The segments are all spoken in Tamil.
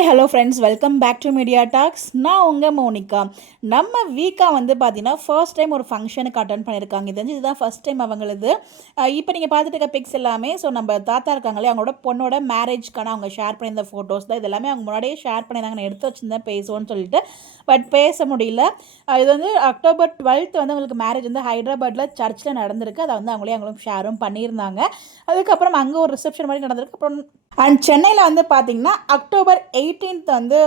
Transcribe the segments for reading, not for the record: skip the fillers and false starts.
Hi hello friends, welcome back to media talks. நான் உங்கள் மோனிகா. நம்ம வீக்கா வந்து பார்த்தீங்கன்னா ஃபர்ஸ்ட் டைம் ஒரு ஃபங்க்ஷனுக்கு அட்டன் பண்ணியிருக்காங்க. இதுதான் ஃபர்ஸ்ட் டைம் அவங்களது. இப்போ நீங்கள் பார்த்துட்டு இருக்க பிக்ஸ் எல்லாமே நம்ம தாத்தா இருக்காங்களே அவங்களோட பொண்ணோட மேரேஜ்க்கான அவங்க ஷேர் பண்ணியிருந்த ஃபோட்டோஸ் தான். இது எல்லாமே அவங்க முன்னாடியே ஷேர் பண்ணியிருந்தாங்க. நான் எடுத்து வச்சுருந்தேன் பேசுவோன்னு சொல்லிட்டு, பட் பேச முடியல. இது வந்து அக்டோபர் 12 வந்து அவங்களுக்கு மேரேஜ் வந்து ஹைதராபாத்தில் சர்ச்சில் நடந்திருக்கு. அதை வந்து அவங்களும் ஷேரும் பண்ணியிருந்தாங்க. அதுக்கப்புறம் அங்கே ஒரு ரிசப்ஷன் மாதிரி நடந்திருக்கு. அப்புறம் அண்ட் சென்னையில் வந்து பார்த்தீங்கன்னா அக்டோபர் 18 வந்து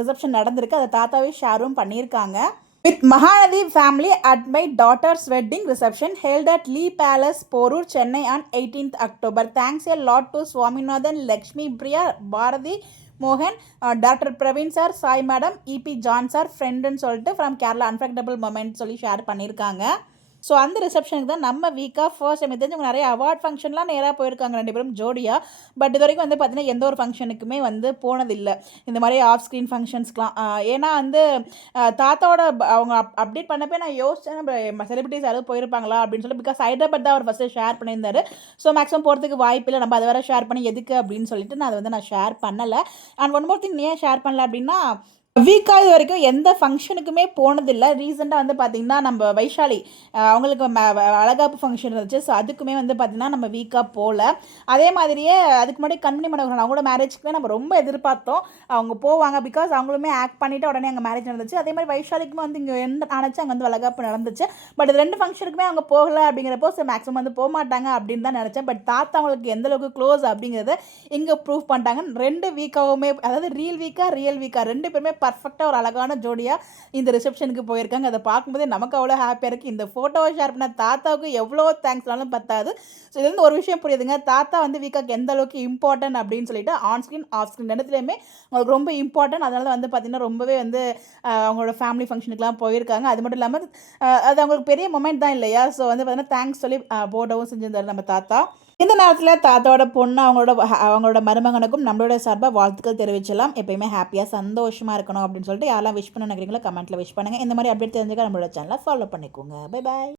ரிசப்ஷன் நடந்திருக்கு. அதை தாத்தாவே ஷேரும் பண்ணியிருக்காங்க. With Mahanadi family at my daughter's wedding reception held at Lee Palace Porur Chennai on 18th October. Thanks a lot to Swaminathan, Lakshmi Priya, Bharathi மோகன், doctor Praveen sir, Sai madam, EP John sir, ஃப்ரெண்டுன்னு சொல்லிட்டு ஃப்ரம் கேரளா அன்ஃபர்கெட்டபிள் மொமெண்ட் சொல்லி ஷேர் பண்ணியிருக்காங்க. ஸோ அந்த ரிசப்ஷனுக்கு தான் நம்ம வீக்காக ஃபர்ஸ்ட் டைம் தெரிஞ்சவங்க நிறைய அவார்ட் ஃபங்க்ஷன்லாம் நேராக போயிருக்காங்க ரெண்டு பேரும் ஜோடியாக. பட் இது வரைக்கும் வந்து பார்த்தீங்கன்னா எந்த ஒரு ஃபங்க்ஷனுக்குமே வந்து போனதில்லை, இந்த மாதிரி ஆஃப் ஸ்க்ரீன் ஃபங்க்ஷன்ஸ்க்குலாம். ஏன்னா வந்து தாத்தாவோட அவங்க அப்டேட் பண்ணப்போ நான் யோசிச்சேன், நம்ம செலிபிரிட்டிஸ் யாராவது போயிருப்பாங்களா அப்படின்னு சொல்லி. பிகாஸ் ஹைதராபாத் தான் அவர் ஃபஸ்ட்டு ஷேர் பண்ணியிருந்தாரு. ஸோ மேக்ஸிமம் போகிறதுக்கு வாய்ப்பு இல்லை, நம்ம அதை வேறு ஷேர் பண்ணி எதுக்கு அப்படின்னு சொல்லிட்டு நான் அதை வந்து நான் ஷேர் பண்ணலை. அண்ட் ஒன் மோர் திங், ஏன் ஷேர் பண்ணல அப்படின்னா, வீக்காக இது வரைக்கும் எந்த ஃபங்க்ஷனுக்குமே போனதில்லை. ரீசெண்டாக வந்து பார்த்திங்கன்னா நம்ம வைஷாலி அவங்களுக்கு அழகாப்பு ஃபங்க்ஷன் இருந்துச்சு. ஸோ அதுக்குமே வந்து பார்த்திங்கன்னா நம்ம வீக்காக போகல. அதே மாதிரியே அதுக்கு முன்னாடி கண்மணி மனோகரன் அவங்களோட மேரேஜ்க்குமே நம்ம ரொம்ப எதிர்பார்த்தோம் அவங்க போவாங்க. பிகாஸ் அவங்களுமே ஆக்ட் பண்ணிவிட்டு உடனே அங்கே மேரேஜ் நடந்துச்சு. அதே மாதிரி வைஷாலிக்குமே வந்து இங்கே எந்த நினச்சி அங்கே வந்து வளகாப்பு நடந்துச்சு. பட் இது ரெண்டு ஃபங்க்ஷனுக்குமே அவங்க போகலை அப்படிங்கிறப்போ ஸோ மேக்ஸிமம் வந்து போக மாட்டாங்க அப்படின்னு தான் நினச்சேன். பட் தாத்தா அவங்களுக்கு எந்தளவுக்கு க்ளோஸ் அப்படிங்கிறத இங்கே ப்ரூவ் பண்ணிட்டாங்க. ரெண்டு வீக்காகவுமே, அதாவது ரியல் வீக்காக ரெண்டு பேருமே பர்ஃபெக்டாக ஒரு அழகான ஜோடியாக இந்த ரிசப்ஷனுக்கு போயிருக்காங்க. அதை பார்க்கும்போதே நமக்கு அவ்வளோ ஹாப்பியாக இருக்குது. இந்த ஃபோட்டோவை ஷேர் பண்ண தாத்தாவுக்கு எவ்வளோ தேங்க்ஸ்னாலும் பத்தாது. ஸோ இது வந்து ஒரு விஷயம் புரியுதுங்க, தாத்தா வந்து வீக்காக்கு எந்த அளவுக்கு இம்பார்ட்டன்ட் அப்படின்னு சொல்லிட்டு. ஆன் ஸ்க்ரீன் ஆஃப் ஸ்க்ரீன் ரெண்டுத்துலேயுமே அவங்களுக்கு ரொம்ப இம்பார்ட்டன்ட். அதனால வந்து பார்த்திங்கன்னா ரொம்பவே வந்து அவங்களோட ஃபேமிலி ஃபங்க்ஷனுக்குலாம் போயிருக்காங்க. அது மட்டும் இல்லாமல் அது அவங்களுக்கு பெரிய மொமெண்ட் தான் இல்லையா. ஸோ வந்து பார்த்திங்கன்னா தேங்க்ஸ் சொல்லி போட்டோவும் செஞ்சிருந்தார் நம்ம தாத்தா. இந்த நேரத்தில் தாத்தாவோட பொண்ணு அவங்களோட மருமகனுக்கும் நம்மளோட சார்பாக வாழ்த்துக்கள் தெரிவிச்சலாம். எப்பயுமே ஹாப்பியாக சந்தோஷமாக இருக்கணும் அப்படின்னு சொல்லிட்டு யாரெல்லாம் விஷ் பண்ண நினைக்கிறீங்களோ கமெண்ட்டில் விஷ் பண்ணுங்கள். இந்த மாதிரி அப்டேட் தெரிஞ்சுக்க நம்மளோட சேனலை ஃபாலோ பண்ணிக்கோங்க. Bye bye.